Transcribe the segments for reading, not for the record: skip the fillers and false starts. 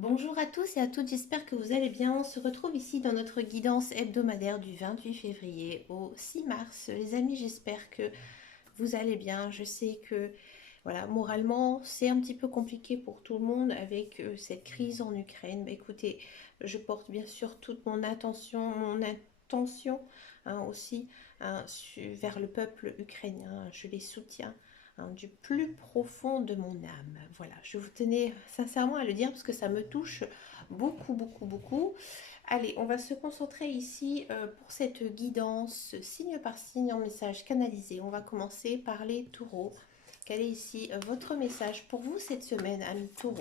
Bonjour à tous et à toutes, j'espère que vous allez bien. On se retrouve ici dans notre guidance hebdomadaire du 28 février au 6 mars. Les amis, j'espère que vous allez bien. Je sais que voilà, moralement, c'est un petit peu compliqué pour tout le monde avec cette crise en Ukraine. Mais écoutez, je porte bien sûr toute mon attention aussi vers le peuple ukrainien. Je les soutiens du plus profond de mon âme. Voilà, je vous tenais sincèrement à le dire parce que ça me touche beaucoup, beaucoup, beaucoup. Allez, on va se concentrer ici pour cette guidance signe par signe en message canalisé. On va commencer par les taureaux. Quel est ici votre message pour vous cette semaine, amis taureaux?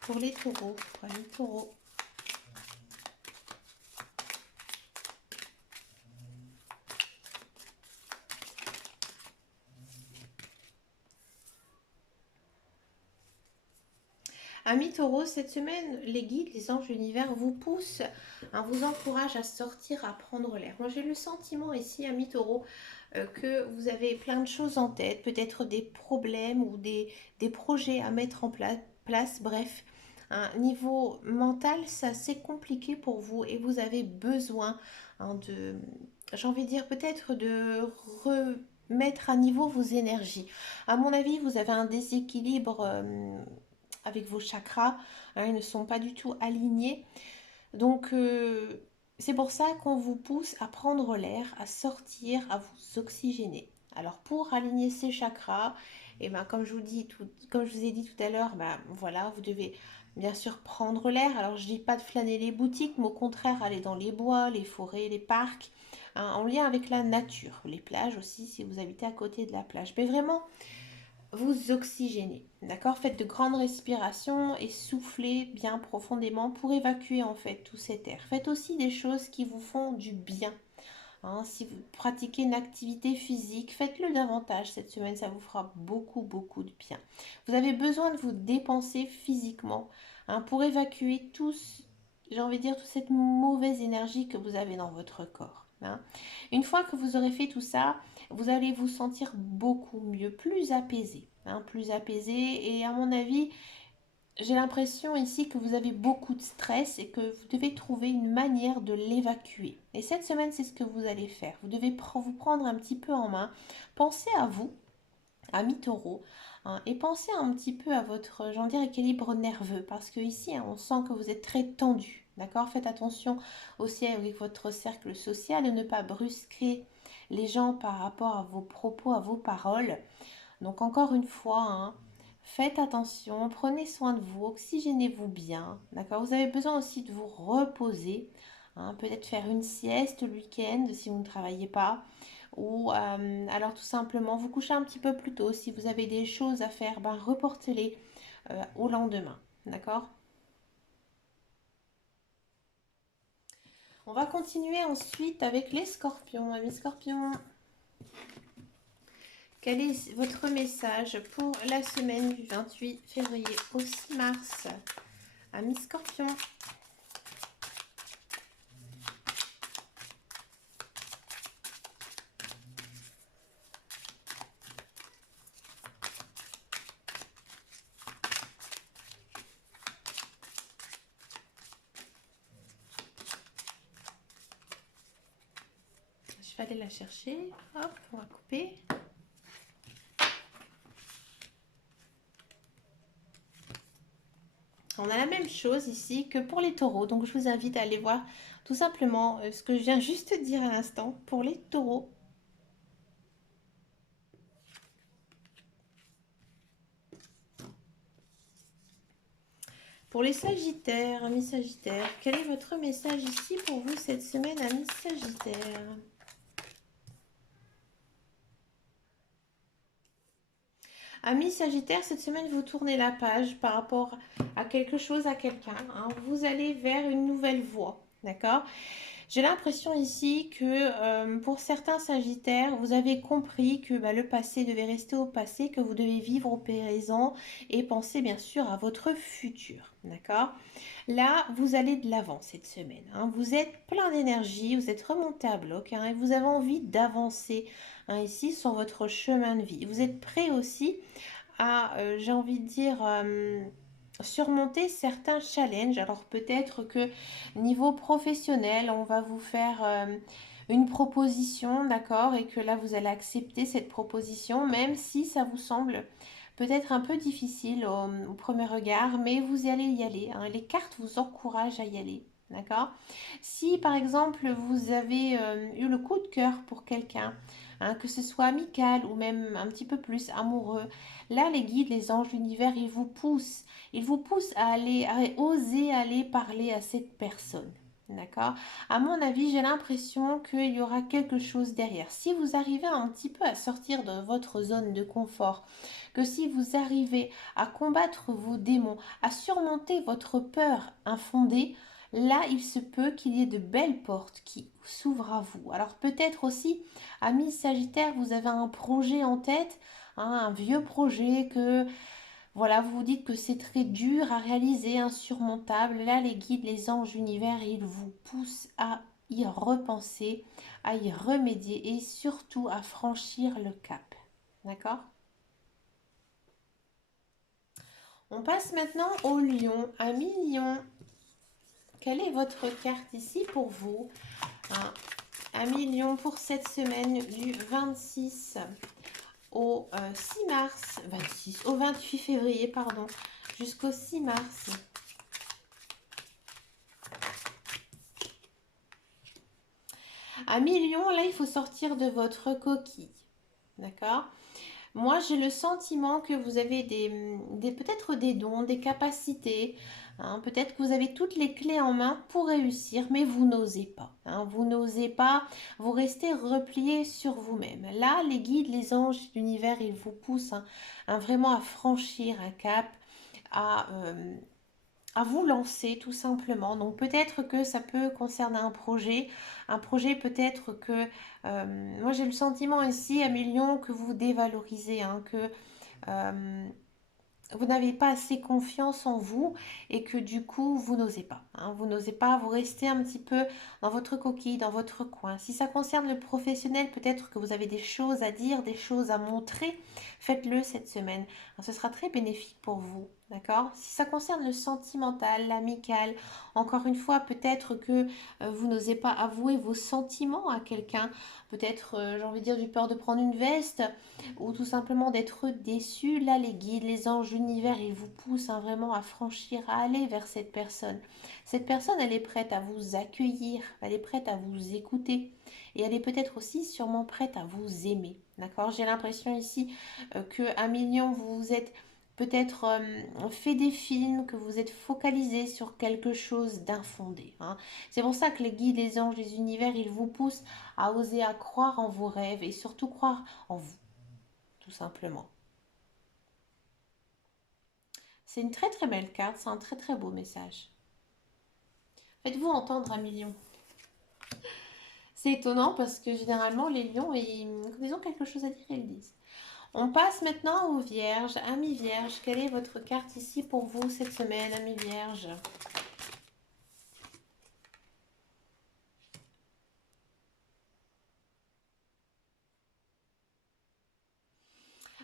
Pour les taureaux, amis taureaux. Amis taureaux, cette semaine, les guides, les anges, l'univers vous poussent, vous encouragent à sortir, à prendre l'air. Moi, j'ai le sentiment ici, amis taureaux, que vous avez plein de choses en tête, peut-être des problèmes ou des projets à mettre en place, bref. Un niveau mental, c'est assez compliqué pour vous et vous avez besoin de, j'ai envie de dire, peut-être de remettre à niveau vos énergies. À mon avis, vous avez un déséquilibre avec vos chakras, ils ne sont pas du tout alignés. Donc, c'est pour ça qu'on vous pousse à prendre l'air, à sortir, à vous oxygéner. Alors, pour aligner ces chakras, et ben, comme je vous ai dit tout à l'heure, ben, voilà, vous devez bien sûr prendre l'air. Alors, je dis pas de flâner les boutiques, mais au contraire, aller dans les bois, les forêts, les parcs, en lien avec la nature. Les plages aussi, si vous habitez à côté de la plage. Mais vraiment, vous oxygénez, d'accord? Faites de grandes respirations et soufflez bien profondément pour évacuer en fait tout cet air. Faites aussi des choses qui vous font du bien. Si vous pratiquez une activité physique, faites-le davantage cette semaine, ça vous fera beaucoup, beaucoup de bien. Vous avez besoin de vous dépenser physiquement pour évacuer j'ai envie de dire, toute cette mauvaise énergie que vous avez dans votre corps. Une fois que vous aurez fait tout ça, vous allez vous sentir beaucoup mieux, plus apaisé et à mon avis, j'ai l'impression ici que vous avez beaucoup de stress et que vous devez trouver une manière de l'évacuer. Et cette semaine, c'est ce que vous allez faire. Vous devez vous prendre un petit peu en main. Pensez à vous, amis taureau, et pensez un petit peu à votre, j'en dirais, équilibre nerveux. Parce que ici, on sent que vous êtes très tendu. D'accord? Faites attention aussi avec votre cercle social et ne pas brusquer les gens par rapport à vos propos, à vos paroles. Donc encore une fois, faites attention, prenez soin de vous, oxygénez-vous bien, d'accord? Vous avez besoin aussi de vous reposer, peut-être faire une sieste le week-end si vous ne travaillez pas, ou alors tout simplement vous coucher un petit peu plus tôt. Si vous avez des choses à faire, ben, reportez-les au lendemain, d'accord? On va continuer ensuite avec les scorpions. Amis scorpions, quel est votre message pour la semaine du 28 février au 6 mars? Amis Scorpion, je vais aller la chercher. Hop, on va couper. On a la même chose ici que pour les taureaux. Donc je vous invite à aller voir tout simplement ce que je viens juste de dire à l'instant pour les taureaux. Pour les sagittaires, amis sagittaires, quel est votre message ici pour vous cette semaine, amis sagittaires? Amis Sagittaire, cette semaine, vous tournez la page par rapport à quelque chose, à quelqu'un. Vous allez vers une nouvelle voie. D'accord? J'ai l'impression ici que pour certains Sagittaires, vous avez compris que bah, le passé devait rester au passé, que vous devez vivre au présent et penser bien sûr à votre futur. D'accord? Là, vous allez de l'avant cette semaine, hein. Vous êtes plein d'énergie, vous êtes remonté à bloc, hein, et vous avez envie d'avancer, hein, ici sur votre chemin de vie. Vous êtes prêt aussi à, j'ai envie de dire, surmonter certains challenges. Alors peut-être que niveau professionnel, on va vous faire une proposition, d'accord, et que là vous allez accepter cette proposition, même si ça vous semble peut-être un peu difficile au premier regard, mais vous allez y aller, hein. Les cartes vous encouragent à y aller. D'accord? Si par exemple vous avez eu le coup de cœur pour quelqu'un, hein, que ce soit amical ou même un petit peu plus amoureux, là les guides, les anges, l'univers, ils vous poussent à aller, à oser aller parler à cette personne. D'accord? À mon avis, j'ai l'impression qu'il y aura quelque chose derrière. Si vous arrivez un petit peu à sortir de votre zone de confort, que si vous arrivez à combattre vos démons, à surmonter votre peur infondée, là, il se peut qu'il y ait de belles portes qui s'ouvrent à vous. Alors peut-être aussi, amis Sagittaire, vous avez un projet en tête, hein, un vieux projet que voilà, vous vous dites que c'est très dur à réaliser, insurmontable. Là, les guides, les anges, l'univers, ils vous poussent à y repenser, à y remédier et surtout à franchir le cap. D'accord? On passe maintenant au lion. Ami lion, quelle est votre carte ici pour vous? Un Ami lion pour cette semaine du 26 au 6 mars, 26, au 28 février, pardon, jusqu'au 6 mars. Ami lion, là, il faut sortir de votre coquille. D'accord? Moi, j'ai le sentiment que vous avez peut-être des dons, des capacités, hein. Peut-être que vous avez toutes les clés en main pour réussir, mais vous n'osez pas, hein. Vous n'osez pas, vous restez replié sur vous-même. Là, les guides, les anges, l'univers, ils vous poussent, hein, vraiment à franchir un cap, à, vous lancer tout simplement. Donc peut-être que ça peut concerner un projet peut-être que moi j'ai le sentiment ici à millions que vous dévalorisez, hein, que euh, vous n'avez pas assez confiance en vous et que du coup vous n'osez pas, hein. Vous n'osez pas, vous restez un petit peu dans votre coquille, dans votre coin. Si ça concerne le professionnel, peut-être que vous avez des choses à dire, des choses à montrer, faites-le cette semaine. Ce sera très bénéfique pour vous. D'accord? Si ça concerne le sentimental, l'amical, encore une fois, peut-être que vous n'osez pas avouer vos sentiments à quelqu'un. Peut-être, j'ai envie de dire, du peur de prendre une veste ou tout simplement d'être déçu. Là, les guides, les anges, l'univers, ils vous poussent, hein, vraiment à franchir, à aller vers cette personne. Cette personne, elle est prête à vous accueillir, elle est prête à vous écouter et elle est peut-être aussi sûrement prête à vous aimer. D'accord? J'ai l'impression ici que à million, vous vous êtes peut-être fait des films, que vous êtes focalisé sur quelque chose d'infondé, hein. C'est pour ça que les guides, les anges, les univers, ils vous poussent à oser, à croire en vos rêves et surtout croire en vous, tout simplement. C'est une très très belle carte, c'est un très très beau message. Faites-vous entendre un million. C'est étonnant parce que généralement les lions, quand ils ont quelque chose à dire, ils le disent. On passe maintenant aux vierges. Amis vierges, quelle est votre carte ici pour vous cette semaine, amis vierges?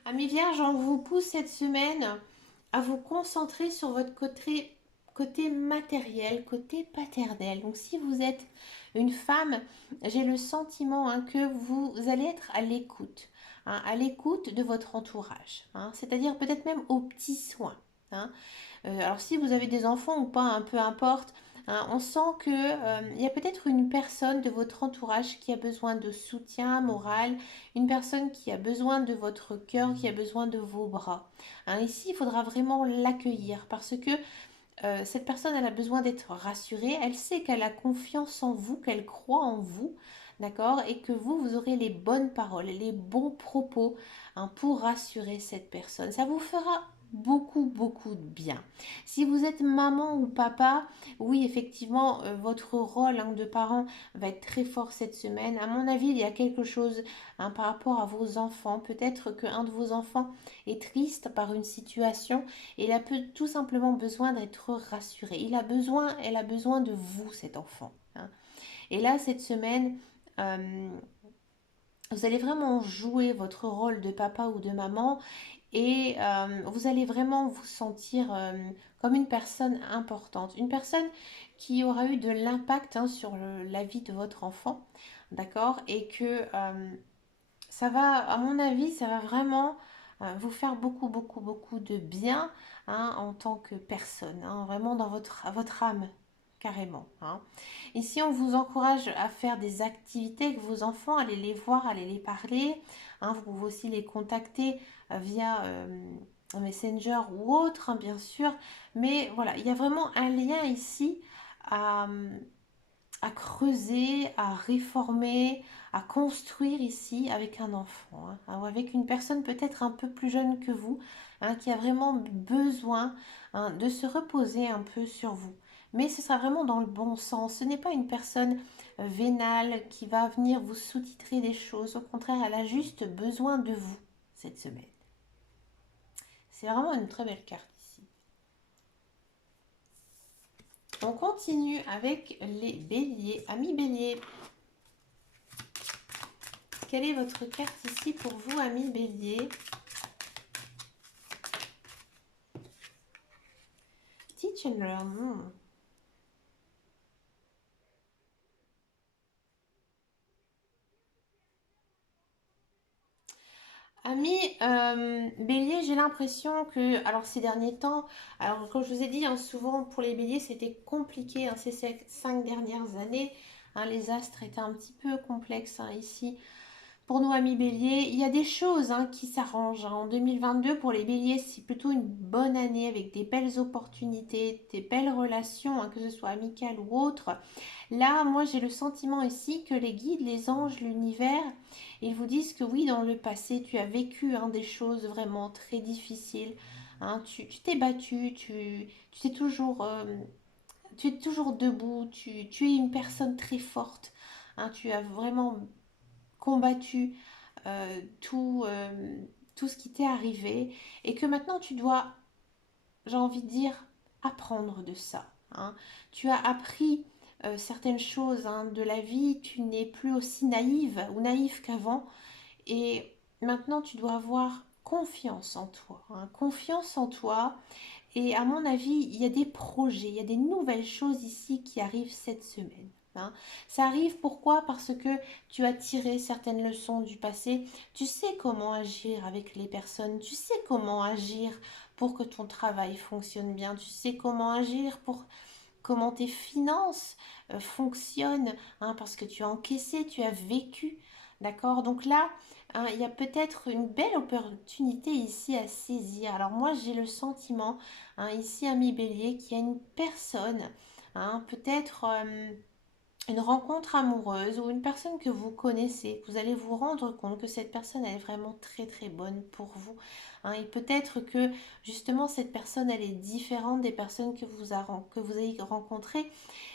Amis vierges, on vous pousse cette semaine à vous concentrer sur votre côté matériel, côté paternel. Donc si vous êtes une femme, j'ai le sentiment, hein, que vous allez être à l'écoute, hein, à l'écoute de votre entourage, hein, c'est-à-dire peut-être même aux petits soins, hein. Alors si vous avez des enfants ou pas, un peu importe, hein, on sent que il y a peut-être une personne de votre entourage qui a besoin de soutien moral, une personne qui a besoin de votre cœur, qui a besoin de vos bras, hein. Ici, il faudra vraiment l'accueillir parce que cette personne, elle a besoin d'être rassurée. Elle sait qu'elle a confiance en vous, qu'elle croit en vous, d'accord, et que vous aurez les bonnes paroles, les bons propos, hein, pour rassurer cette personne. Ça vous fera beaucoup de bien. Si vous êtes maman ou papa, oui, effectivement, votre rôle de parent va être très fort cette semaine. À mon avis, il y a quelque chose par rapport à vos enfants. Peut-être qu'un de vos enfants est triste par une situation et il a tout simplement besoin d'être rassuré. Elle a besoin de vous, cet enfant. Et là, cette semaine, euh, vous allez vraiment jouer votre rôle de papa ou de maman et vous allez vraiment vous sentir comme une personne importante, une personne qui aura eu de l'impact sur la vie de votre enfant, d'accord? Et que ça va, à mon avis, ça va vraiment vous faire beaucoup de bien en tant que personne, vraiment dans à votre âme, carrément. Ici, on vous encourage à faire des activités avec vos enfants, allez les voir, allez les parler. Vous pouvez aussi les contacter via Messenger ou autre, bien sûr. Mais voilà, il y a vraiment un lien ici à, à creuser, à réformer, à construire ici avec un enfant, ou avec une personne peut-être un peu plus jeune que vous, qui a vraiment besoin de se reposer un peu sur vous. Mais ce sera vraiment dans le bon sens. Ce n'est pas une personne vénale qui va venir vous sous-titrer des choses. Au contraire, elle a juste besoin de vous cette semaine. C'est vraiment une très belle carte ici. On continue avec les béliers. Amis béliers, quelle est votre carte ici pour vous, amis bélier? Teach and learn. Amis bélier, j'ai l'impression que, alors ces derniers temps, alors comme je vous ai dit, souvent pour les béliers c'était compliqué ces 5 dernières années. Les astres étaient un petit peu complexes ici. Pour nous, amis béliers, il y a des choses qui s'arrangent. En 2022, pour les béliers, c'est plutôt une bonne année avec des belles opportunités, des belles relations, que ce soit amicales ou autres. Là, moi, j'ai le sentiment ici que les guides, les anges, l'univers, ils vous disent que oui, dans le passé, tu as vécu des choses vraiment très difficiles. Tu t'es battu, tu t'es toujours, tu es toujours debout, tu es une personne très forte. Tu as vraiment combattu tout ce qui t'est arrivé et que maintenant tu dois, j'ai envie de dire, apprendre de ça. Tu as appris certaines choses de la vie, tu n'es plus aussi naïve ou naïf qu'avant et maintenant tu dois avoir confiance en toi. Confiance en toi et à mon avis, il y a des projets, il y a des nouvelles choses ici qui arrivent cette semaine. Ça arrive pourquoi? Parce que tu as tiré certaines leçons du passé. Tu sais comment agir avec les personnes. Tu sais comment agir pour que ton travail fonctionne bien. Tu sais comment agir pour comment tes finances fonctionnent. Parce que tu as encaissé, tu as vécu. D'accord? Donc là, il y a peut-être une belle opportunité ici à saisir. Alors moi, j'ai le sentiment, ici, ami Bélier, qu'il y a une personne, peut-être une rencontre amoureuse ou une personne que vous connaissez, vous allez vous rendre compte que cette personne elle est vraiment très bonne pour vous. Et peut-être que justement cette personne elle est différente des personnes que vous avez rencontrées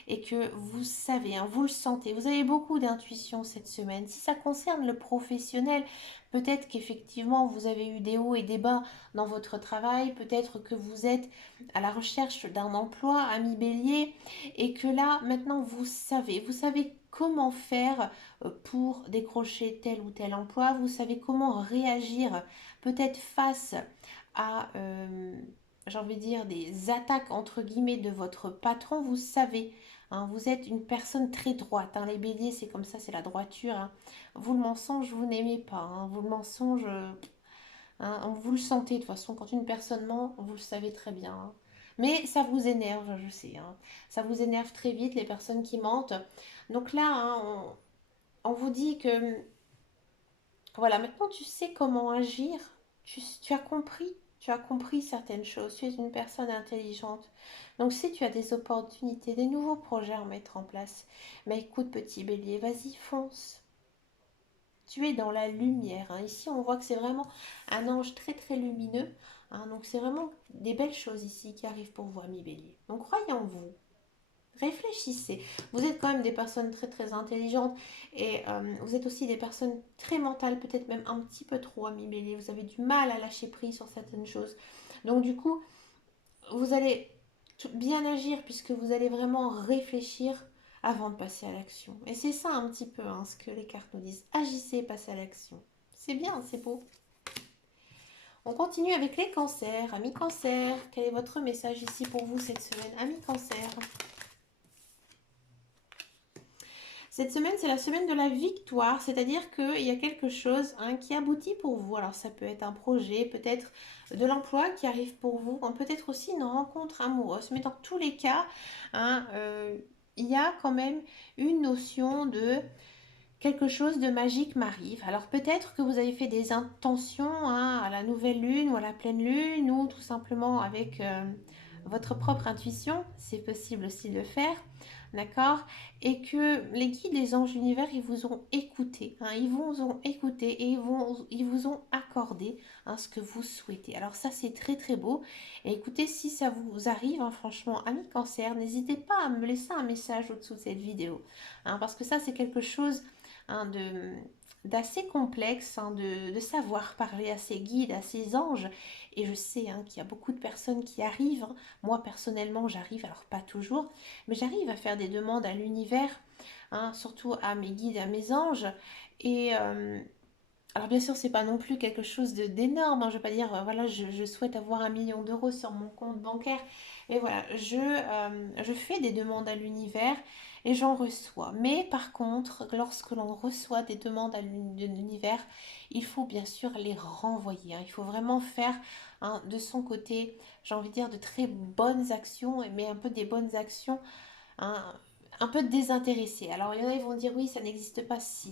et que vous savez, vous le sentez. Vous avez beaucoup d'intuition cette semaine. Si ça concerne le professionnel, peut-être qu'effectivement vous avez eu des hauts et des bas dans votre travail, peut-être que vous êtes à la recherche d'un emploi, ami bélier, et que là maintenant vous savez comment faire pour décrocher tel ou tel emploi, vous savez comment réagir peut-être face à j'ai envie de dire des attaques entre guillemets de votre patron, vous savez. Vous êtes une personne très droite. Les béliers, c'est comme ça, c'est la droiture. Vous, le mensonge, vous n'aimez pas. Vous, le mensonge, vous le sentez de toute façon. Quand une personne ment, vous le savez très bien. Mais ça vous énerve, je sais. Ça vous énerve très vite, les personnes qui mentent. Donc là, on vous dit que, voilà, maintenant tu sais comment agir. Tu as compris. Tu as compris certaines choses. Tu es une personne intelligente. Donc si tu as des opportunités, des nouveaux projets à mettre en place, mais écoute, petit bélier, vas-y, fonce. Tu es dans la lumière. Ici, on voit que c'est vraiment un ange très lumineux. hein. Donc c'est vraiment des belles choses ici qui arrivent pour vous, amis Bélier. Donc croyez en vous. Réfléchissez. Vous êtes quand même des personnes très très intelligentes et vous êtes aussi des personnes très mentales, peut-être même un petit peu trop, amis Bélier. Vous avez du mal à lâcher prise sur certaines choses. Donc du coup, vous allez bien agir puisque vous allez vraiment réfléchir avant de passer à l'action. Et c'est ça un petit peu hein, ce que les cartes nous disent. Agissez, passez à l'action. C'est bien, c'est beau. On continue avec les cancers. Amis cancer, quel est votre message ici pour vous cette semaine? Amis cancer. Cette semaine, c'est la semaine de la victoire, c'est-à-dire qu'il y a quelque chose hein, qui aboutit pour vous. Alors ça peut être un projet, peut-être de l'emploi qui arrive pour vous, peut-être aussi une rencontre amoureuse. Mais dans tous les cas, hein, il y a quand même une notion de quelque chose de magique m'arrive. Alors peut-être que vous avez fait des intentions hein, à la nouvelle lune ou à la pleine lune ou tout simplement avec votre propre intuition. C'est possible aussi de le faire. D'accord? Et que les guides, les anges, l'univers, ils vous ont écouté. Hein, ils vous ont écouté et ils vous ont accordé hein, ce que vous souhaitez. Alors ça, c'est très très beau. Et écoutez, si ça vous arrive, hein, franchement, amis cancer, n'hésitez pas à me laisser un message au-dessous de cette vidéo. Hein, parce que ça, c'est quelque chose hein, d'assez complexe, hein, de savoir parler à ses guides, à ses anges. Et je sais hein, qu'il y a beaucoup de personnes qui arrivent. Hein. Moi, personnellement, j'arrive, alors pas toujours, mais j'arrive à faire des demandes à l'univers, hein, surtout à mes guides, à mes anges. Et alors bien sûr, c'est pas non plus quelque chose d'énorme. Hein, je vais pas dire, voilà, je souhaite avoir 1 million d'euros sur mon compte bancaire. Mais voilà, je fais des demandes à l'univers et j'en reçois. Mais par contre, lorsque l'on reçoit des demandes à l'univers, il faut bien sûr les renvoyer. Hein. Il faut vraiment faire hein, de son côté, j'ai envie de dire, de très bonnes actions, mais un peu des bonnes actions hein, un peu désintéressé. Alors, il y en a, ils vont dire oui, ça n'existe pas. Si,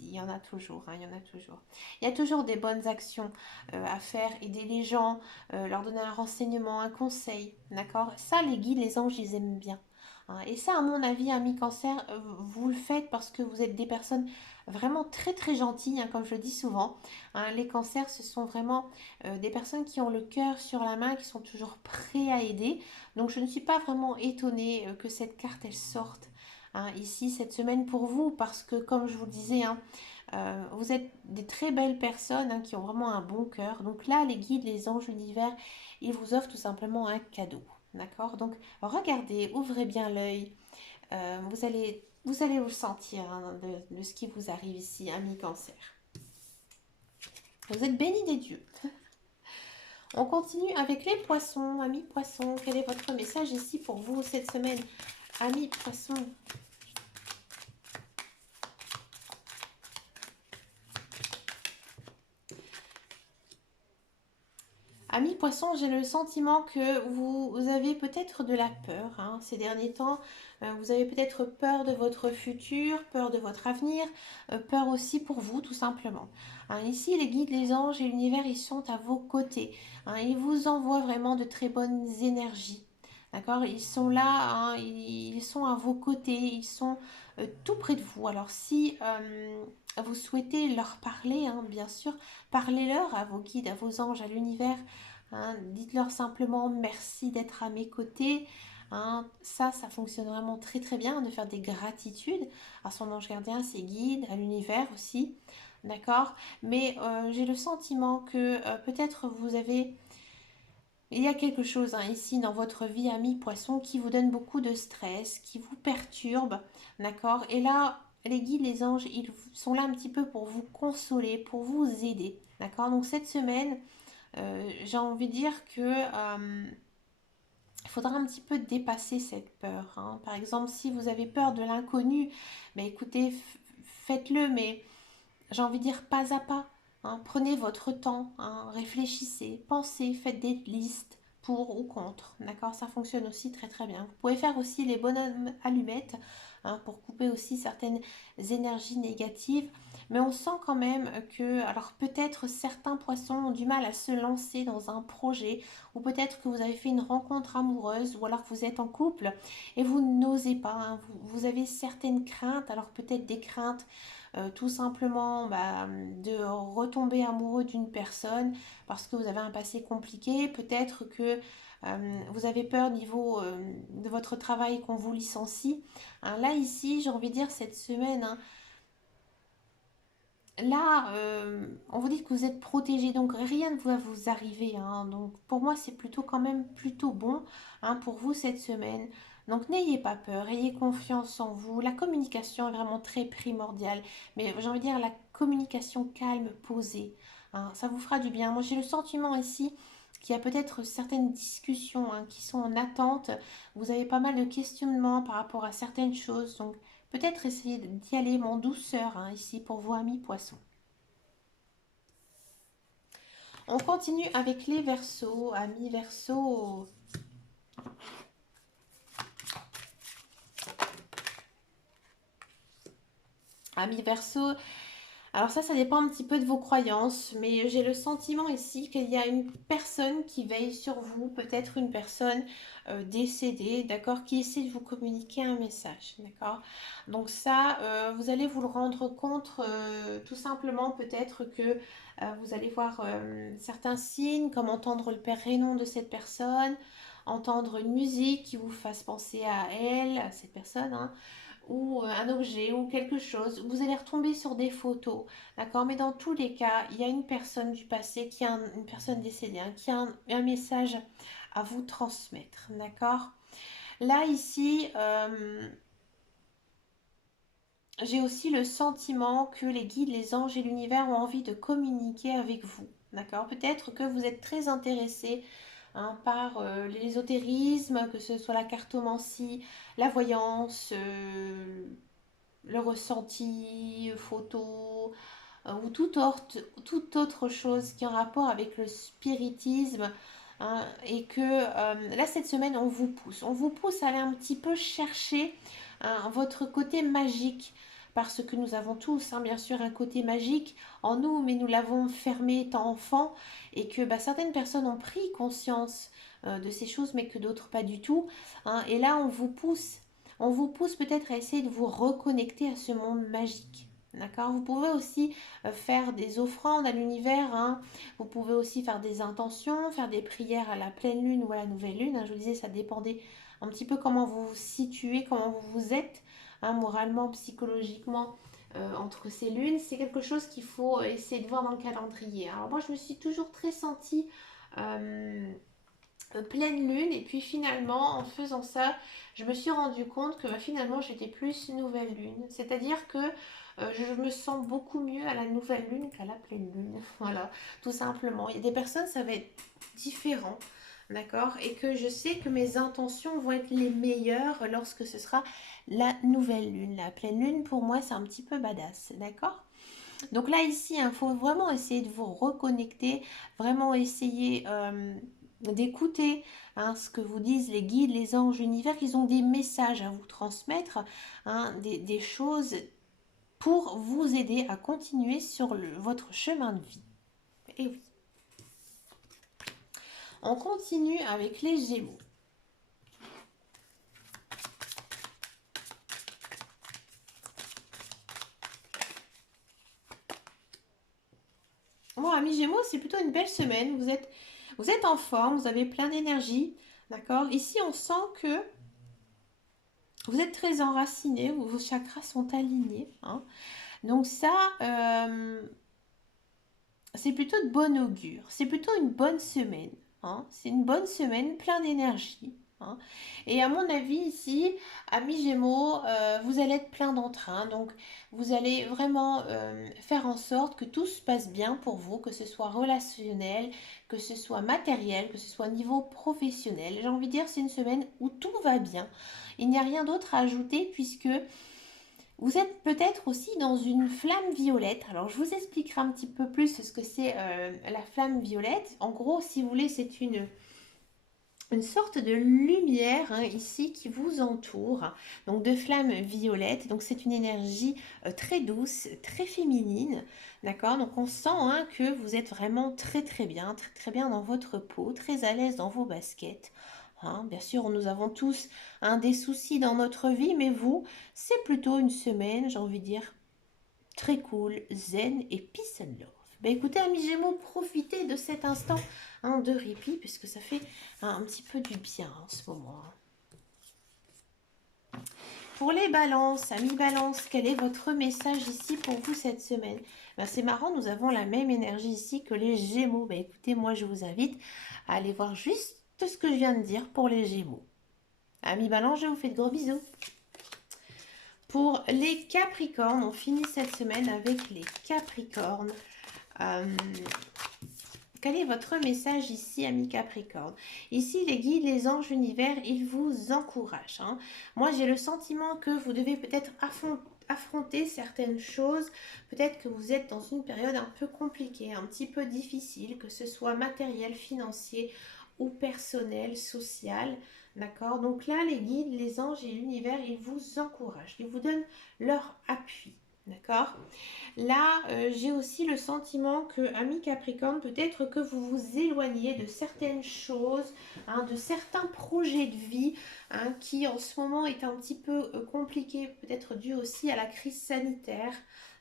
il y en a toujours, hein, il y en a toujours. Il y a toujours des bonnes actions à faire, aider les gens, leur donner un renseignement, un conseil, d'accord? Ça, les guides, les anges, ils aiment bien. Hein. Et ça, à mon avis, amis cancer, vous le faites parce que vous êtes des personnes vraiment très très gentilles, hein, comme je le dis souvent. Hein. Les cancers, ce sont vraiment des personnes qui ont le cœur sur la main, qui sont toujours prêts à aider. Donc je ne suis pas vraiment étonnée que cette carte elle sorte hein, ici cette semaine pour vous parce que comme je vous le disais, hein, vous êtes des très belles personnes hein, qui ont vraiment un bon cœur. Donc là, les guides, les anges, l'univers, ils vous offrent tout simplement un cadeau. D'accord? Donc regardez, ouvrez bien l'œil. Vous allez vous sentir hein, de ce qui vous arrive ici, ami cancer. Vous êtes bénis des dieux. On continue avec les poissons. Amis poissons, quel est votre message ici pour vous cette semaine? Amis poissons. Amis poissons, j'ai le sentiment que vous avez peut-être de la peur hein, ces derniers temps. Vous avez peut-être peur de votre futur, peur de votre avenir, peur aussi pour vous tout simplement. Hein, ici, les guides, les anges et l'univers, ils sont à vos côtés. Hein, ils vous envoient vraiment de très bonnes énergies. D'accord? Ils sont là, hein, ils sont à vos côtés, ils sont tout près de vous. Alors si vous souhaitez leur parler, hein, bien sûr, parlez-leur à vos guides, à vos anges, à l'univers. Hein, dites-leur simplement merci d'être à mes côtés. Hein, ça fonctionne vraiment très très bien de faire des gratitudes à son ange gardien, à ses guides, à l'univers aussi. D'accord? Mais j'ai le sentiment que peut-être vous avez... Il y a quelque chose hein, ici dans votre vie, ami poisson, qui vous donne beaucoup de stress, qui vous perturbe. D'accord? Et là, les guides, les anges, ils sont là un petit peu pour vous consoler, pour vous aider. D'accord? Donc cette semaine, j'ai envie de dire que il faudra un petit peu dépasser cette peur. Hein. Par exemple, si vous avez peur de l'inconnu, mais écoutez, faites-le, mais j'ai envie de dire pas à pas. Hein. Prenez votre temps, hein. Réfléchissez, pensez, faites des listes pour ou contre. D'accord? Ça fonctionne aussi très très bien. Vous pouvez faire aussi les bonhommes allumettes hein, pour couper aussi certaines énergies négatives. mais on sent quand même que, alors peut-être certains poissons ont du mal à se lancer dans un projet, ou peut-être que vous avez fait une rencontre amoureuse, ou alors que vous êtes en couple et vous n'osez pas, hein, vous avez certaines craintes, alors peut-être des craintes tout simplement de retomber amoureux d'une personne parce que vous avez un passé compliqué, peut-être que vous avez peur niveau de votre travail qu'on vous licencie. Hein, là, ici, j'ai envie de dire cette semaine, hein, là, on vous dit que vous êtes protégé, donc rien ne va vous arriver. Hein. Donc pour moi, c'est plutôt quand même plutôt bon, hein, pour vous cette semaine. Donc n'ayez pas peur, ayez confiance en vous. La communication est vraiment très primordiale. Mais j'ai envie de dire la communication calme, posée. Hein, ça vous fera du bien. Moi, j'ai le sentiment ici qu'il y a peut-être certaines discussions, hein, qui sont en attente. Vous avez pas mal de questionnements par rapport à certaines choses. Donc peut-être essayer d'y aller en douceur, hein, ici pour vous, amis poissons. On continue avec les versos, amis versos. Amis versos, alors ça dépend un petit peu de vos croyances, mais j'ai le sentiment ici qu'il y a une personne qui veille sur vous, peut-être une personne décédée, d'accord, qui essaie de vous communiquer un message, d'accord. Donc ça, vous allez vous le rendre compte tout simplement, peut-être que vous allez voir certains signes, comme entendre le prénom de cette personne, entendre une musique qui vous fasse penser à elle, à cette personne, hein, ou un objet ou quelque chose. Vous allez retomber sur des photos, d'accord? Mais dans tous les cas, il y a une personne du passé, qui a une personne décédée, hein, qui a un message à vous transmettre, d'accord? Là, ici, j'ai aussi le sentiment que les guides, les anges et l'univers ont envie de communiquer avec vous, d'accord? Peut-être que vous êtes très intéressé, hein, par l'ésotérisme, que ce soit la cartomancie, la voyance, le ressenti, photo, ou toute autre chose qui est en rapport avec le spiritisme. Hein, et que là, cette semaine, on vous pousse à aller un petit peu chercher, hein, votre côté magique. Parce que nous avons tous, hein, bien sûr, un côté magique en nous, mais nous l'avons fermé étant enfant, et que certaines personnes ont pris conscience de ces choses, mais que d'autres pas du tout. Hein, et là, on vous pousse peut-être à essayer de vous reconnecter à ce monde magique. D'accord? Vous pouvez aussi faire des offrandes à l'univers. Hein. Vous pouvez aussi faire des intentions, faire des prières à la pleine lune ou à la nouvelle lune. Hein. Je vous disais, ça dépendait un petit peu comment vous vous situez, comment vous êtes, hein, moralement, psychologiquement, entre ces lunes. C'est quelque chose qu'il faut essayer de voir dans le calendrier. Alors moi, je me suis toujours très sentie euh, pleine lune, et puis finalement en faisant ça je me suis rendu compte que finalement j'étais plus nouvelle lune, c'est à dire que je me sens beaucoup mieux à la nouvelle lune qu'à la pleine lune. Voilà, tout simplement. Il y a des personnes ça va être différent, d'accord, et que je sais que mes intentions vont être les meilleures lorsque ce sera la nouvelle lune. La pleine lune pour moi c'est un petit peu badass, d'accord. Donc là ici il faut vraiment essayer de vous reconnecter, vraiment essayer d'écouter, hein, ce que vous disent les guides, les anges, l'univers, qu'ils ont des messages à vous transmettre, hein, des choses pour vous aider à continuer sur votre chemin de vie. Et oui, on continue avec les Gémeaux. Bon, amis Gémeaux, c'est plutôt une belle semaine. Vous êtes en forme, vous avez plein d'énergie, d'accord. Ici, on sent que vous êtes très enraciné, vos chakras sont alignés. Hein. Donc ça, c'est plutôt de bon augure. C'est plutôt une bonne semaine. Hein. C'est une bonne semaine, plein d'énergie. Hein. Et à mon avis, ici, amis Gémeaux, vous allez être plein d'entrain. Donc, vous allez vraiment faire en sorte que tout se passe bien pour vous, que ce soit relationnel, que ce soit matériel, que ce soit niveau professionnel. J'ai envie de dire, c'est une semaine où tout va bien. Il n'y a rien d'autre à ajouter puisque vous êtes peut-être aussi dans une flamme violette. Alors, je vous expliquerai un petit peu plus ce que c'est la flamme violette. En gros, si vous voulez, c'est une sorte de lumière hein, ici qui vous entoure, donc de flammes violettes. Donc c'est une énergie très douce, très féminine, d'accord. Donc on sent hein, que vous êtes vraiment très bien dans votre peau, très à l'aise dans vos baskets. Hein. Bien sûr, nous avons tous hein, des soucis dans notre vie, mais vous, c'est plutôt une semaine, j'ai envie de dire, très cool, zen et peace and love. Ben écoutez, amis Gémeaux, profitez de cet instant hein, de répit, puisque ça fait hein, un petit peu du bien en ce moment. Pour les balances, amis balance, quel est votre message ici pour vous cette semaine? Ben, c'est marrant, nous avons la même énergie ici que les Gémeaux. Ben, écoutez, moi je vous invite à aller voir juste ce que je viens de dire pour les Gémeaux. Amis balance, je vous fais de gros bisous. Pour les Capricornes, on finit cette semaine avec les Capricornes. Quel est votre message ici, amis Capricorne? Ici, les guides, les anges, l'univers, ils vous encouragent. Hein. Moi, j'ai le sentiment que vous devez peut-être affronter certaines choses. Peut-être que vous êtes dans une période un peu compliquée, un petit peu difficile, que ce soit matériel, financier ou personnel, social. D'accord. Donc là, les guides, les anges et l'univers, ils vous encouragent. Ils vous donnent leur appui. D'accord. Là, j'ai aussi le sentiment que, ami Capricorne, peut-être que vous vous éloignez de certaines choses, hein, de certains projets de vie hein, qui en ce moment est un petit peu compliqué, peut-être dû aussi à la crise sanitaire.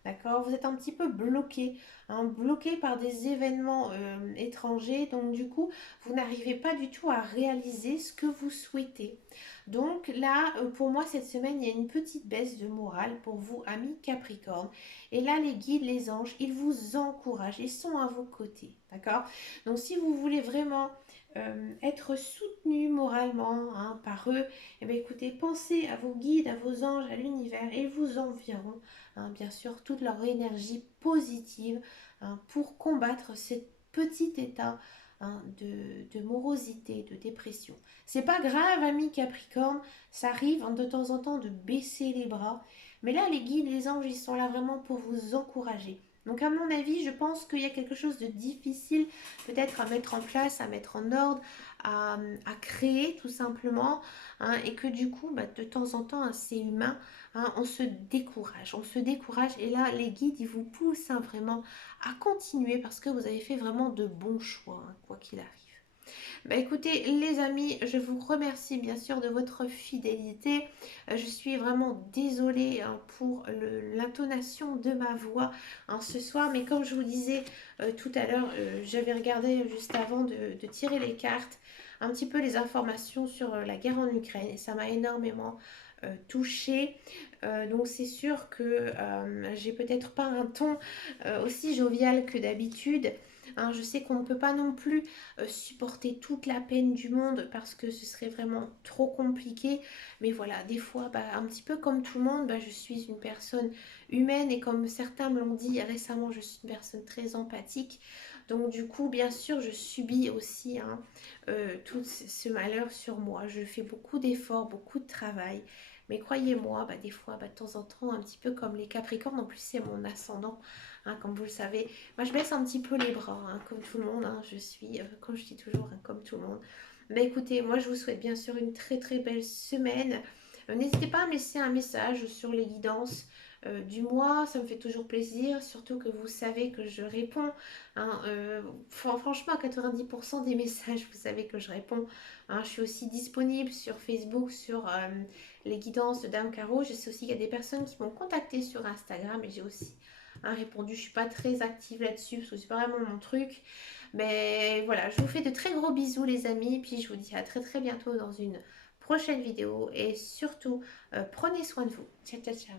D'accord. Vous êtes un petit peu bloqué, hein, bloqué par des événements étrangers. Donc du coup, vous n'arrivez pas du tout à réaliser ce que vous souhaitez. Donc là, pour moi, cette semaine, il y a une petite baisse de morale pour vous, amis Capricorne. Et là, les guides, les anges, ils vous encouragent, ils sont à vos côtés, d'accord? Donc, si vous voulez vraiment être soutenu moralement hein, par eux, eh bien, écoutez, pensez à vos guides, à vos anges, à l'univers, et ils vous enverront, hein, bien sûr, toute leur énergie positive hein, pour combattre ce petit état hein, de morosité, de dépression. C'est pas grave, ami Capricorne, ça arrive hein, de temps en temps de baisser les bras. Mais là, les guides, les anges, ils sont là vraiment pour vous encourager. Donc à mon avis, je pense qu'il y a quelque chose de difficile peut-être à mettre en place, à mettre en ordre, à créer tout simplement. Hein, et que du coup, bah, de temps en temps, hein, c'est humain, hein, on se décourage. On se décourage. Et là, les guides, ils vous poussent hein, vraiment à continuer parce que vous avez fait vraiment de bons choix, hein, quoi qu'il arrive. Bah écoutez les amis, je vous remercie bien sûr de votre fidélité. Je suis vraiment désolée hein, pour l'intonation de ma voix hein, ce soir, mais comme je vous disais tout à l'heure, j'avais regardé juste avant de tirer les cartes, un petit peu les informations sur la guerre en Ukraine et ça m'a énormément touchée. Donc c'est sûr que j'ai peut-être pas un ton aussi jovial que d'habitude. Hein, je sais qu'on ne peut pas non plus supporter toute la peine du monde parce que ce serait vraiment trop compliqué. Mais voilà, des fois, bah, un petit peu comme tout le monde, bah, je suis une personne humaine et comme certains me l'ont dit récemment, je suis une personne très empathique. Donc du coup, bien sûr, je subis aussi hein, tout ce malheur sur moi. Je fais beaucoup d'efforts, beaucoup de travail. Mais croyez-moi, bah, des fois, bah, de temps en temps, un petit peu comme les Capricornes, en plus c'est mon ascendant, hein, comme vous le savez. Moi, je baisse un petit peu les bras, hein, comme tout le monde. Hein, je suis, comme je dis toujours, hein, comme tout le monde. Mais écoutez, moi, je vous souhaite bien sûr une très très belle semaine. N'hésitez pas à me laisser un message sur les guidances du mois, ça me fait toujours plaisir, surtout que vous savez que je réponds. Hein, franchement, à 90% des messages, vous savez que je réponds. Hein, je suis aussi disponible sur Facebook, sur les guidances de Dame Caro. Je sais aussi qu'il y a des personnes qui m'ont contacté sur Instagram et j'ai aussi hein, répondu. Je suis pas très active là-dessus parce que c'est pas vraiment mon truc. Mais voilà, je vous fais de très gros bisous les amis. Puis je vous dis à très très bientôt dans une prochaine vidéo. Et surtout, prenez soin de vous. Ciao ciao ciao.